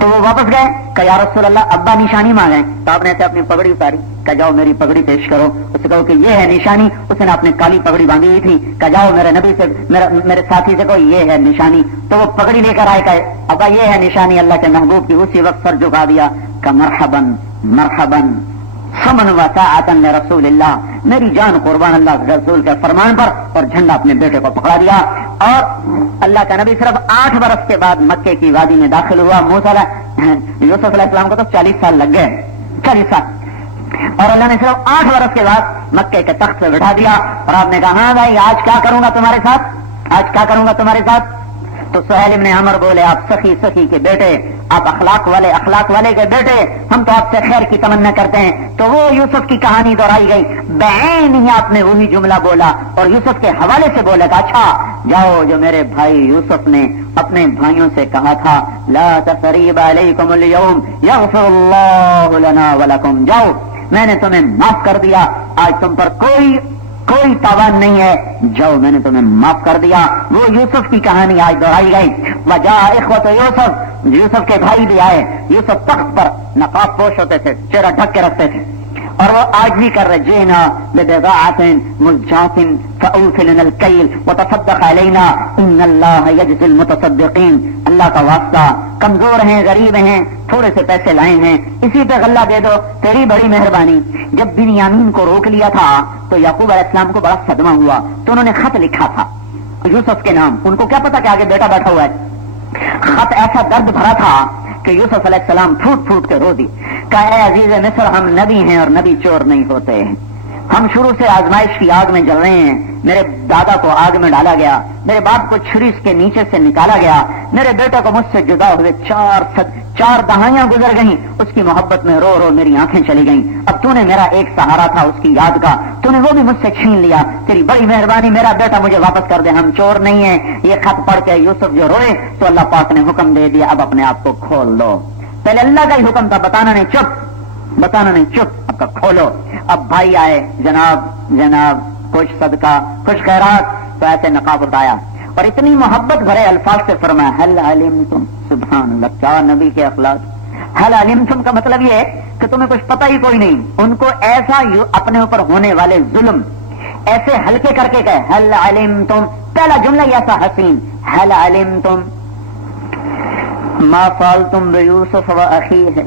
تو وہ واپس گئے کہ یا رسول اللہ ابا نشانی مانگیں. تو آپ نے ایسے اپنی پگڑی اتاری کہ جاؤ میری پگڑی پیش کرو. اس سے کہو کہ یہ ہے نشانی. اس نے اپنے کالی پگڑی باندھی ہوئی تھی کہ جاؤ میرے نبی سے میرے ساتھی سے کہو یہ ہے نشانی. تو وہ پگڑی لے کر آئے کہ ابا یہ ہے نشانی اللہ کے محبوب کی. اسی وقت سر جھکا دیا کہ مرحباً مرحباً سمن و ساعۃ لرسول اللہ, میری جان قربان اللہ رسول کے فرمان پر. اور جھنڈا اپنے بیٹے کو پکڑا دیا. اور اللہ کا نبی صرف 8 برس کے بعد مکے کی وادی میں داخل ہوا. یوسف علیہ السلام کو تو 40 سال لگ گئے, 40 سال. اور اللہ نے صرف 8 برس کے بعد مکے کے تخت پہ بٹھا دیا. اور آپ نے کہا ہاں بھائی آج کیا کروں گا تمہارے ساتھ, آج کیا کروں گا تمہارے ساتھ. تو سہیل ابن عمر بولے آپ سخی سخی کے بیٹے, آپ اخلاق والے کے بیٹے, ہم تو آپ سے خیر کی تمنا کرتے ہیں. تو وہ یوسف کی کہانی دہرائی گئی. بعین ہی آپ نے وہی جملہ بولا اور یوسف کے حوالے سے بولا کہ اچھا جاؤ جو میرے بھائی یوسف نے اپنے بھائیوں سے کہا تھا لا تثریب علیکم اليوم یغفر اللہ لنا ولکم, جاؤ میں نے تمہیں معاف کر دیا, آج تم پر کوئی تاوان نہیں ہے, جاؤ میں نے تمہیں معاف کر دیا. وہ یوسف کی کہانی آج دہرائی گئی. وجاء اخوۃ یوسف کے بھائی بھی آئے. یوسف تخت پر نقاب پوش ہوتے تھے, چہرہ ڈھک کے رکھتے تھے, اور وہ آج بھی کر رہے جینا ببضاعۃ مزجاۃ فاوف لنا الکیل وتصدق علینا ان اللہ یجزی المتصدقین. اللہ کا واسطہ, کمزور ہیں, غریب ہیں, تھوڑے سے پیسے لائے ہیں, اسی پہ غلہ دے دو, تیری بڑی مہربانی. جب بنیامین کو روک لیا تھا تو یعقوب علیہ السلام کو بڑا صدمہ ہوا. تو انہوں نے خط لکھا تھا یوسف کے نام. ان کو کیا پتا کہ آگے بیٹا بیٹھا ہوا ہے. خط ایسا درد بھرا تھا کہ یوسف علیہ السلام پھوٹ پھوٹ کے رو دی کہ اے عزیز مصر, ہم نبی ہیں اور نبی چور نہیں ہوتے. ہم شروع سے آزمائش کی آگ میں جل رہے ہیں. میرے دادا کو آگ میں ڈالا گیا, میرے باپ کو چھری کے نیچے سے نکالا گیا, میرے بیٹے کو مجھ سے جدا ہوئے 4 دہائیاں گزر گئیں. اس کی محبت میں رو رو میری آنکھیں چلی گئیں. اب تو نے میرا ایک سہارا تھا اس کی یاد کا, تو نے وہ بھی مجھ سے چھین لیا. تیری بڑی مہربانی, میرا بیٹا مجھے واپس کر دے, ہم چور نہیں ہیں. یہ خط پڑھ کے یوسف جو روئے تو اللہ پاک نے حکم دے دیا اب اپنے آپ کو کھول دو. پہلے اللہ کا ہی حکم تھا, بتانا نہیں چپ, اب کا کھولو. اب بھائی آئے, جناب کچھ صدقہ, کچھ خیرات. تو ایسے نقاب اٹھایا اور اتنی محبت بھرے الفاظ سے فرمایا هل علمتم, سبحان اللہ, کیا نبی کے اخلاق. هل علمتم کا مطلب یہ ہے کہ تمہیں کچھ پتہ ہی کوئی نہیں. ان کو ایسا اپنے اوپر ہونے والے ظلم ایسے ہلکے کر کے کہے هل علمتم. پہلا جملہ ہی ایسا حسین, هل علمتم ما فعلتم بیوسف واخیہ,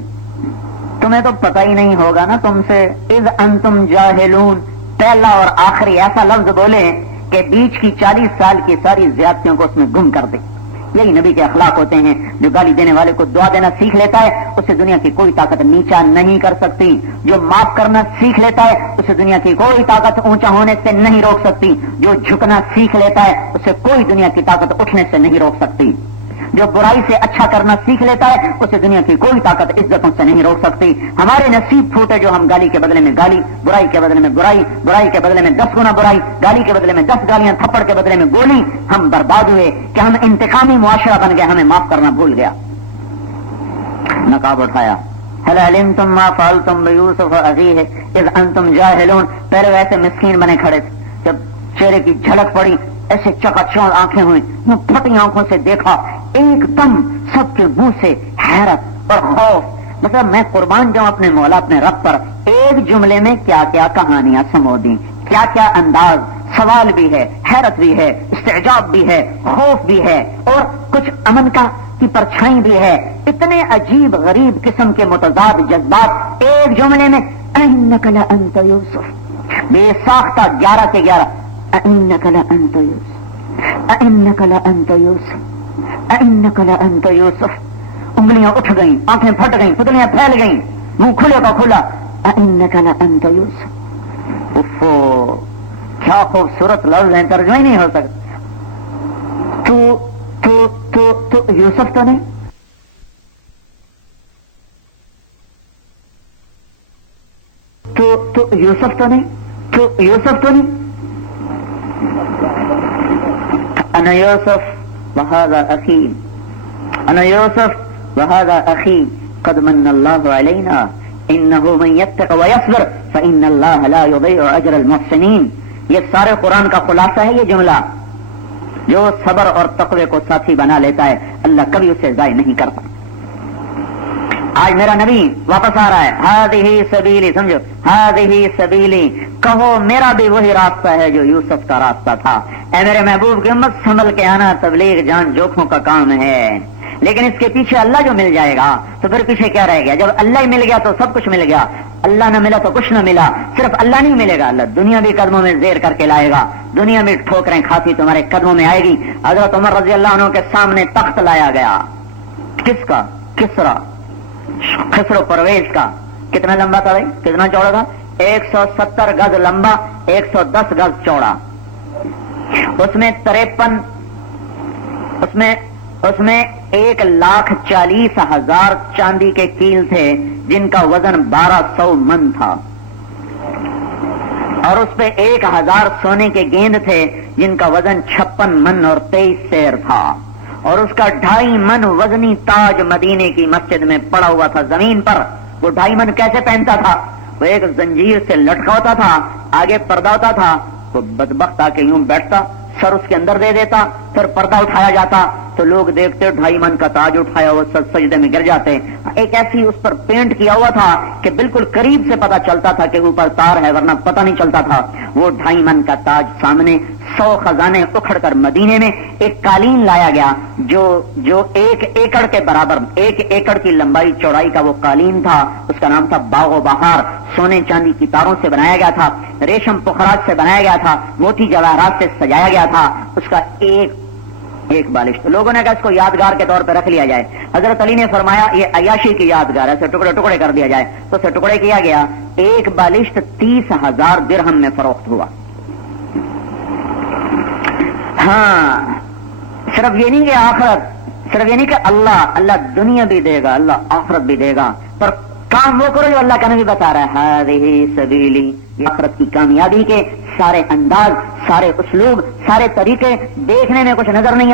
تمہیں تو پتہ ہی نہیں ہوگا نا تم سے. اذ انتم جاہلون, پہلا اور آخری ایسا لفظ بولے کہ بیچ کی 40 سال کی ساری زیادتیوں کو اس میں گم کر دے. یہی نبی کے اخلاق ہوتے ہیں. جو گالی دینے والے کو دعا دینا سیکھ لیتا ہے اسے دنیا کی کوئی طاقت نیچا نہیں کر سکتی. جو معاف کرنا سیکھ لیتا ہے اسے دنیا کی کوئی طاقت اونچا ہونے سے نہیں روک سکتی. جو جھکنا سیکھ لیتا ہے اسے کوئی دنیا کی طاقت اٹھنے سے نہیں روک سکتی. جو برائی سے اچھا کرنا سیکھ لیتا ہے اسے دنیا کی کوئی طاقت عزتوں سے نہیں روک سکتی. ہمارے نصیب پھوٹے جو ہم گالی کے بدلے میں گالی, برائی کے بدلے میں برائی, برائی کے بدلے میں 10 گنا برائی, گالی کے بدلے میں 10 گالیاں, تھپڑ کے بدلے میں گولی. ہم برباد ہوئے کہ ہم انتقامی معاشرہ بن گئے, ہمیں معاف کرنا بھول گیا. نقاب اٹھایا هل علمتم ما فعلتم بیوسف واخیہ اذ انتم جاہلون. پہلے ویسے مسکین بنے کھڑے تھے, جب چہرے کی جھلک پڑی ایسے چکا چوند آنکھیں ہوئی, پھٹی آنکھوں سے دیکھا, ایک دم سب کے منہ سے حیرت اور خوف. مطلب میں قربان جاؤں اپنے مولا اپنے رب پر. ایک جملے میں کیا کیا کہانیاں سمو دی, کیا کیا انداز. سوال بھی ہے, حیرت بھی ہے, استعجاب بھی ہے, خوف بھی ہے, اور کچھ امن کی پرچھائی بھی ہے. اتنے عجیب غریب قسم کے متضاد جذبات ایک جملے میں. انک لانت یوسف, بے ساختہ 11 کے 11. انک لانت یوسف, انک لانت یوسف, انک لانت یوسف. انگلیاں اٹھ گئیں, آنکھیں پھٹ گئیں, پتلیاں پھیل گئیں, منہ کھلے کا کھلا. انک لانت یوسف. اوفو, کیا خوبصورت لفظ ہیں, ترجمہ ہی نہیں ہو سکتا. تو یوسف تو نہیں, تو یوسف تو نہیں, تو یوسف تو نہیں. انا یوسف وہذا اخی, انا یوسف وہذا اخی قد من اللہ علینا انه من يتق ويصبر فان اللہ لا يضيع اجر المحسنین. یہ سارے قرآن کا خلاصہ ہے یہ جملہ. جو صبر اور تقوی کو ساتھی بنا لیتا ہے اللہ کبھی اسے ضائع نہیں کرتا. آج میرا نبی واپس آ رہا ہے، ہادہی سبیلی، سمجھو ہادہی سبیلی، کہو میرا بھی وہی راستہ ہے جو یوسف کا راستہ تھا۔ اے میرے محبوب کی امت، سنبھل کے آنا، تبلیغ جان جوکھوں کا کام ہے، لیکن اس کے پیچھے اللہ جو مل جائے گا تو پھر پیچھے کیا رہ گیا؟ جب اللہ ہی مل گیا تو سب کچھ مل گیا، اللہ نہ ملا تو کچھ نہ ملا۔ صرف اللہ نہیں ملے گا، اللہ دنیا بھی قدموں میں زیر کر کے لائے گا، دنیا میں ٹھوکریں کھاتی تمہارے قدموں میں آئے گی۔ حضرت عمر رضی اللہ عنہ کے سامنے تخت لایا گیا، کس کا؟ خسرو پرویز کا۔ کتنا لمبا تھا بھائی؟ کتنا چوڑا تھا؟ 170 گز لمبا، 110 گز چوڑا۔ اس میں 53، اس میں 1,40,000 چاندی کے کیل تھے جن کا وزن 1200 من تھا، اور اس پہ 1000 سونے کے گیند تھے جن کا وزن 56 من اور 23 سیر تھا، اور اس کا 2.5 من وزنی تاج مدینے کی مسجد میں پڑا ہوا تھا زمین پر۔ وہ 2.5 من کیسے پہنتا تھا؟ وہ ایک زنجیر سے لٹکا ہوتا تھا، آگے پردہ ہوتا تھا، وہ بدبخت آ کے یوں بیٹھتا، سر اس کے اندر دے دیتا، پھر پردہ اٹھایا جاتا تو لوگ دیکھتے 2.5 من کا تاج اٹھایا وہ سجدے میں گر جاتے۔ ایک ایسی اس پر پینٹ کیا ہوا تھا کہ بالکل قریب سے پتا چلتا تھا کہ اوپر تار ہے، ورنہ پتہ نہیں چلتا تھا۔ وہ 2.5 من کا تاج سامنے، 100 خزانے اکھڑ کر مدینے میں ایک قالین لایا گیا جو 1 ایکڑ کے برابر، 1 ایکڑ کی لمبائی چوڑائی کا وہ قالین تھا۔ اس کا نام تھا باغ و بہار، سونے چاندی کی تاروں سے بنایا گیا تھا، ریشم پخراج سے بنایا گیا تھا، موتی جواہرات سے سجایا گیا تھا۔ اس کا ایک بالشت، لوگوں نے کہا اس کو یادگار کے طور پہ رکھ لیا جائے۔ حضرت علی نے فرمایا یہ عیاشی کی یادگار ہے، اسے ٹکڑے ٹکڑے کر دیا جائے، تو اسے ٹکڑے کیا گیا۔ ایک بالشت 30,000 درہم میں فروخت ہوا۔ ہاں، صرف یہ نہیں کہ آخرت، صرف یہ نہیں کہ اللہ دنیا بھی دے گا، اللہ آخرت بھی دے گا، پر کام وہ کرو جو اللہ کا نبی بتا رہا ہے، ہذہ سبیلی۔ آخرت کی کامیابی کے سارے انداز، سارے اسلوب، سارے طریقے دیکھنے میں کچھ نظر نہیں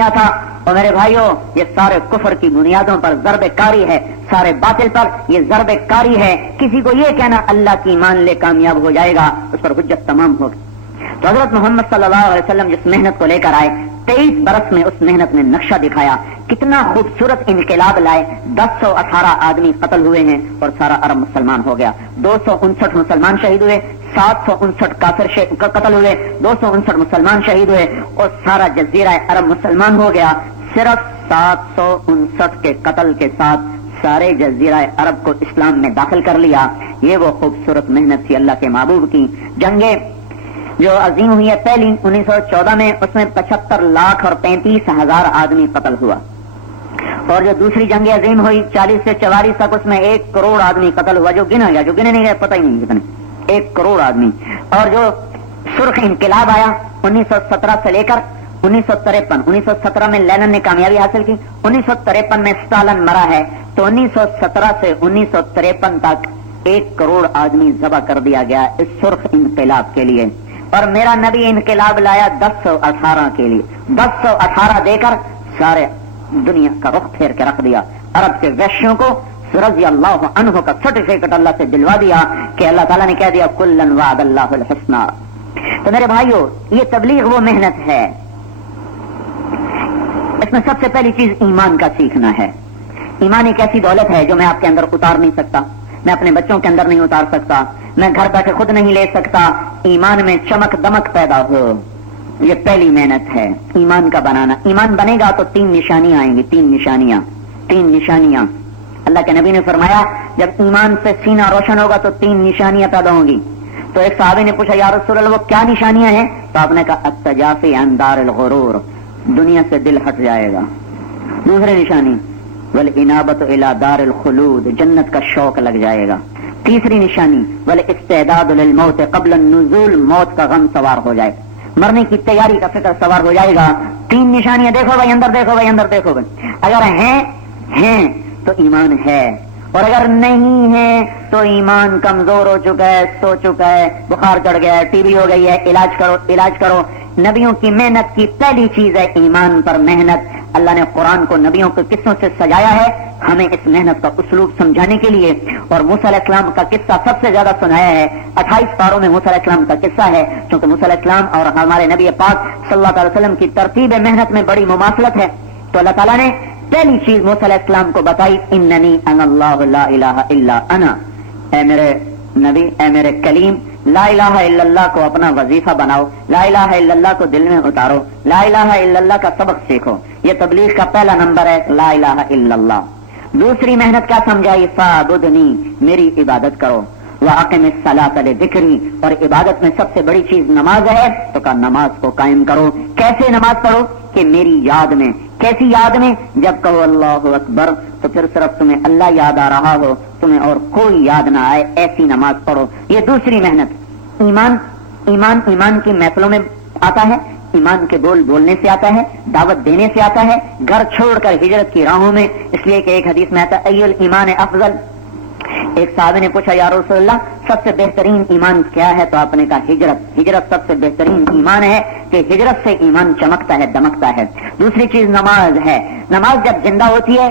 آتا، اور میرے بھائیوں یہ سارے کفر کی بنیادوں پر ضرب کاری ہے، سارے باطل پر یہ ضرب کاری ہے۔ کسی کو یہ کہنا اللہ کی مان لے کامیاب ہو جائے گا، اس پر حجت تمام ہوگی۔ تو حضرت محمد صلی اللہ علیہ وسلم جس محنت کو لے کر آئے، 23 برس میں اس محنت نے نقشہ دکھایا، کتنا خوبصورت انقلاب لائے۔ 1018 آدمی قتل ہوئے ہیں اور سارا عرب مسلمان ہو گیا۔ 259 مسلمان شہید ہوئے، 759 کافر قتل ہوئے، 259 مسلمان شہید ہوئے، اور سارا جزیرہ عرب مسلمان ہو گیا۔ صرف 759 کے قتل کے ساتھ سارے جزیرہ عرب کو اسلام میں داخل کر لیا۔ یہ وہ خوبصورت محنت تھی اللہ کے محبوب کی۔ جنگیں جو عظیم ہوئی ہے پہلی 1914 میں، اس میں 75 لاکھ اور 35,000 آدمی قتل ہوا، اور جو دوسری جنگ عظیم ہوئی 40 سے 44 تک، اس میں 1 کروڑ آدمی قتل ہوا، جو گنا گیا، جو گنے نہیں گئے پتہ ہی نہیں کتنے، 1 کروڑ آدمی۔ اور جو سرخ انقلاب آیا 1917 سے لے کر 1953، 1917 میں لینن نے کامیابی حاصل کی، 1953 میں اسٹالن مرا ہے، تو 1917 سے 1953 تک 1 کروڑ آدمی ذبح کر دیا گیا اس سرخ انقلاب کے لیے۔ اور میرا نبی انقلاب لایا 1018 کے لیے، 1018 دے کر سارے دنیا کا رخ پھیر کے رکھ دیا۔ عرب کے ویشیوں کو رضی اللہ عنہ کا سرٹیفکیٹ اللہ سے دلوا دیا کہ اللہ تعالیٰ نے کہہ دیا کلن وعد اللہ الحسنى۔ تو میرے بھائیو، یہ تبلیغ وہ محنت ہے، اس میں سب سے پہلی چیز ایمان کا سیکھنا ہے۔ ایمان ایک ایسی دولت ہے جو میں آپ کے اندر اتار نہیں سکتا، میں اپنے بچوں کے اندر نہیں اتار سکتا، میں گھر بیٹھے خود نہیں لے سکتا۔ ایمان میں چمک دمک پیدا ہو، یہ پہلی محنت ہے ایمان کا بنانا۔ ایمان بنے گا تو 3 نشانیاں آئیں گی، 3 نشانیاں۔ اللہ کے نبی نے فرمایا جب ایمان سے سینہ روشن ہوگا تو 3 نشانیاں پیدا ہوں گی۔ تو ایک صحابی نے پوچھا یا رسول اللہ وہ کیا نشانیاں ہیں؟ تو آپ نے کہا التجافی عن دار الغرور، دنیا سے دل ہٹ جائے گا۔ دوسری نشانی والانابۃ الی دار الخلود، جنت کا شوق لگ جائے گا۔ تیسری نشانی والاستعداد للموت قبل النزول، موت کا غم سوار ہو جائے، مرنے کی تیاری کا فکر سوار ہو جائے گا۔ 3 نشانیاں، دیکھو بھائی اندر، دیکھو بھائی اندر، دیکھو بھائی، اگر ہیں تو ایمان ہے، اور اگر نہیں ہے تو ایمان کمزور ہو چکا ہے، سو چکا ہے، بخار چڑھ گیا ہے، ٹی بی ہو گئی ہے، علاج کرو۔ نبیوں کی محنت کی پہلی چیز ہے ایمان پر محنت۔ اللہ نے قرآن کو نبیوں کے قصوں سے سجایا ہے ہمیں اس محنت کا اسلوب سمجھانے کے لیے، اور موسیٰ علیہ السلام کا قصہ سب سے زیادہ سنایا ہے۔ 28 پاروں میں موسیٰ علیہ السلام کا قصہ ہے، کیونکہ موسیٰ علیہ السلام اور ہمارے نبی پاک صلی اللہ علیہ وسلم کی ترتیب محنت میں بڑی مماثلت ہے، تو اللہ تعالیٰ نے پہلی چیز موسیٰ علیہ السلام کو بتائی اننی انا اللہ لا الہ الا انا، اے میرے نبی، اے میرے کلیم، لا الہ الا اللہ کو اپنا وظیفہ بناؤ، لا الہ الا اللہ کو دل میں اتارو، لا الہ الا اللہ کا سبق سیکھو. یہ تبلیغ کا پہلا نمبر ہے، لا الہ الا اللہ. دوسری محنت کیا سمجھائی؟ فاعبدنی، میری عبادت کرو، وَأَقِمِ الصَّلَاةَ لِذِكْرِي، اور عبادت میں سب سے بڑی چیز نماز ہے، تو کہا نماز کو قائم کرو. کیسے نماز پڑھو؟ کہ میری یاد میں. کیسی یاد میں؟ جب کہو اللہ اکبر تو پھر صرف تمہیں اللہ یاد آ رہا ہو، تمہیں اور کوئی یاد نہ آئے، ایسی نماز پڑھو. یہ دوسری محنت. ایمان کی محفلوں میں آتا ہے، ایمان کے بول بولنے سے آتا ہے، دعوت دینے سے آتا ہے، گھر چھوڑ کر ہجرت کی راہوں میں. اس لیے کہ ایک حدیث میں آتا ہے ای الایمان افضل. ایک صحابی نے پوچھا یا رسول اللہ سب سے بہترین ایمان کیا ہے؟ تو آپ نے کہا ہجرت. ہجرت سب سے بہترین ایمان ہے کہ ہجرت سے ایمان چمکتا ہے، دمکتا ہے. دوسری چیز نماز ہے. نماز جب زندہ ہوتی ہے